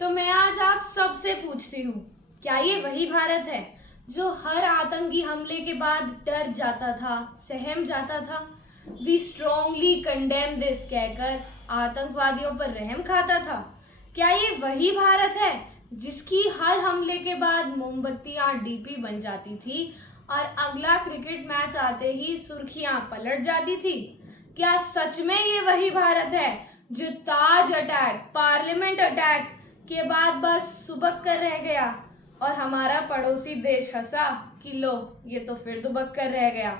तो मैं आज आप सबसे पूछती हूँ, क्या ये वही भारत है जो हर आतंकी हमले के बाद डर जाता था, सहम जाता था? वी स्ट्रॉन्गली कंडेम दिस कहकर आतंकवादियों पर रहम खाता था? क्या ये वही भारत है जिसकी हर हमले के बाद मोमबत्तियां डीपी बन जाती थी और अगला क्रिकेट मैच आते ही सुर्खियां पलट जाती थी? क्या सच में ये वही भारत है जो ताज अटैक, पार्लियामेंट अटैक के बाद बस सुबक कर रह गया और हमारा पड़ोसी देश हंसा कि लो ये तो फिर दुबक कर रह गया?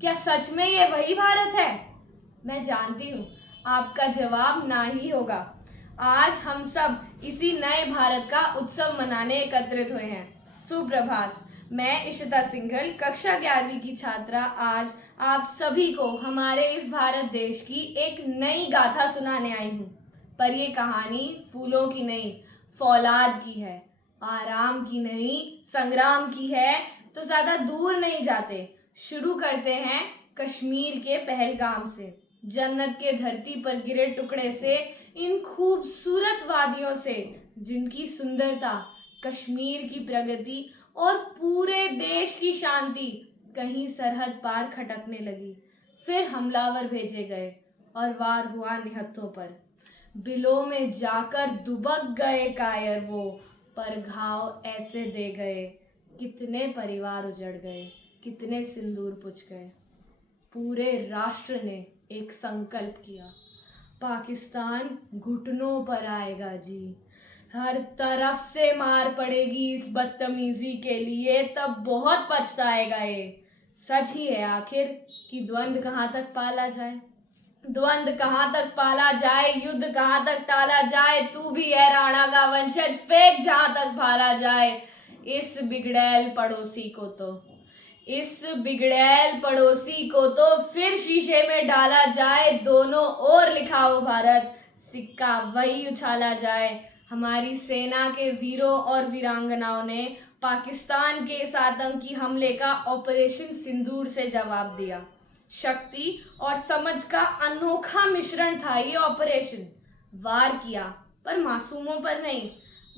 क्या सच में ये वही भारत है? मैं जानती हूँ आपका जवाब ना ही होगा। आज हम सब इसी नए भारत का उत्सव मनाने एकत्रित हुए हैं। सुप्रभात। मैं इशिता सिंघल, कक्षा 11वीं की छात्रा, आज आप सभी को हमारे इस भारत देश की एक नई गाथा सुनाने आई हूँ। पर ये कहानी फूलों की नहीं, फौलाद की है। आराम की नहीं, संग्राम की है। तो ज्यादा दूर नहीं जाते, शुरू करते हैं कश्मीर के पहलगाम से, जन्नत के धरती पर गिरे टुकड़े से, इन खूबसूरत वादियों से जिनकी सुंदरता, कश्मीर की प्रगति और पूरे देश की शांति कहीं सरहद पार खटकने लगी। फिर हमलावर भेजे गए और वार हुआ निहत्थों पर। बिलों में जाकर दुबक गए कायर वो, पर घाव ऐसे दे गए, कितने परिवार उजड़ गए, कितने सिंदूर पुछ गए। पूरे राष्ट्र ने एक संकल्प किया, पाकिस्तान घुटनों पर आएगा जी। हर तरफ से मार पड़ेगी इस बदतमीजी के लिए, तब बहुत पछताएगा ये। सच ही है आखिर कि द्वंद्व कहाँ तक पाला जाए, द्वंद्व कहाँ तक पाला जाए, युद्ध कहाँ तक टाला जाए। तू भी है राणा का वंशज, फेंक जहां तक भाला जाए। इस बिगड़ैल पड़ोसी को तो, इस बिगड़ैल पड़ोसी को तो फिर शीशे में डाला जाए। दोनों ओर लिखा हो भारत, सिक्का वही उछाला जाए। हमारी सेना के वीरों और वीरांगनाओं ने पाकिस्तान के इस आतंकी हमले का ऑपरेशन सिंदूर से जवाब दिया। शक्ति और समझ का अनोखा मिश्रण था ये ऑपरेशन। वार किया पर मासूमों पर नहीं,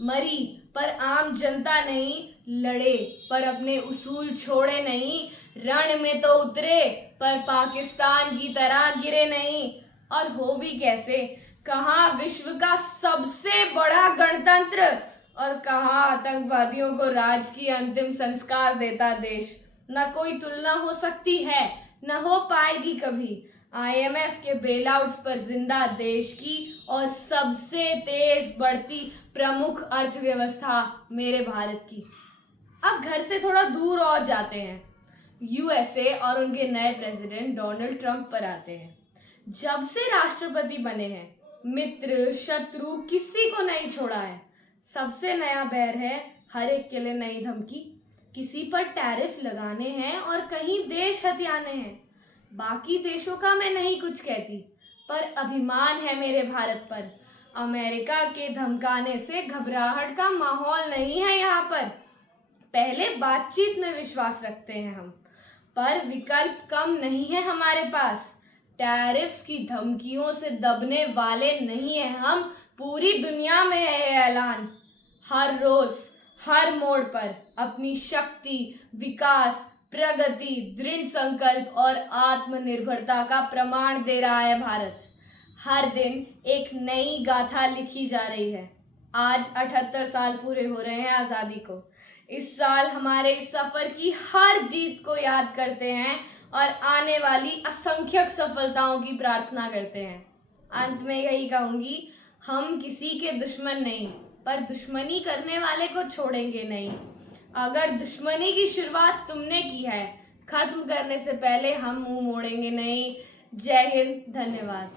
मरी पर आम जनता नहीं, लड़े पर अपने उसूल छोड़े नहीं, रण में तो उतरे पर पाकिस्तान की तरह गिरे नहीं। और हो भी कैसे, कहाँ विश्व का सबसे बड़ा गणतंत्र और कहाँ आतंकवादियों को राज की अंतिम संस्कार देता देश। न कोई तुलना हो सकती है, न हो पाएगी कभी आईएमएफ के बेलआउट्स पर जिंदा देश की और सबसे तेज बढ़ती प्रमुख अर्थव्यवस्था मेरे भारत की। अब घर से थोड़ा दूर और जाते हैं, यूएसए और उनके नए प्रेसिडेंट डोनाल्ड ट्रंप पर आते हैं। जब से राष्ट्रपति बने हैं, मित्र शत्रु किसी को नहीं छोड़ा है। सबसे नया बैर है, हर एक के लिए नई धमकी। किसी पर टैरिफ लगाने हैं और कहीं देश हथियाने हैं। बाकी देशों का मैं नहीं कुछ कहती, पर अभिमान है मेरे भारत पर। अमेरिका के धमकाने से घबराहट का माहौल नहीं है यहाँ पर। पहले बातचीत में विश्वास रखते हैं हम, पर विकल्प कम नहीं है हमारे पास। टैरिफ्स की धमकियों से दबने वाले नहीं हैं हम। पूरी दुनिया में है ये ऐलान। हर रोज, हर मोड़ पर अपनी शक्ति, विकास, प्रगति, दृढ़ संकल्प और आत्मनिर्भरता का प्रमाण दे रहा है भारत। हर दिन एक नई गाथा लिखी जा रही है। आज 78 साल पूरे हो रहे हैं आज़ादी को। इस साल हमारे इस सफर की हर जीत को याद करते हैं और आने वाली असंख्यक सफलताओं की प्रार्थना करते हैं। अंत में यही कहूँगी, हम किसी के दुश्मन नहीं, पर दुश्मनी करने वाले को छोड़ेंगे नहीं। अगर दुश्मनी की शुरुआत तुमने की है, खत्म करने से पहले हम मुंह मोड़ेंगे नहीं। जय हिंद, धन्यवाद।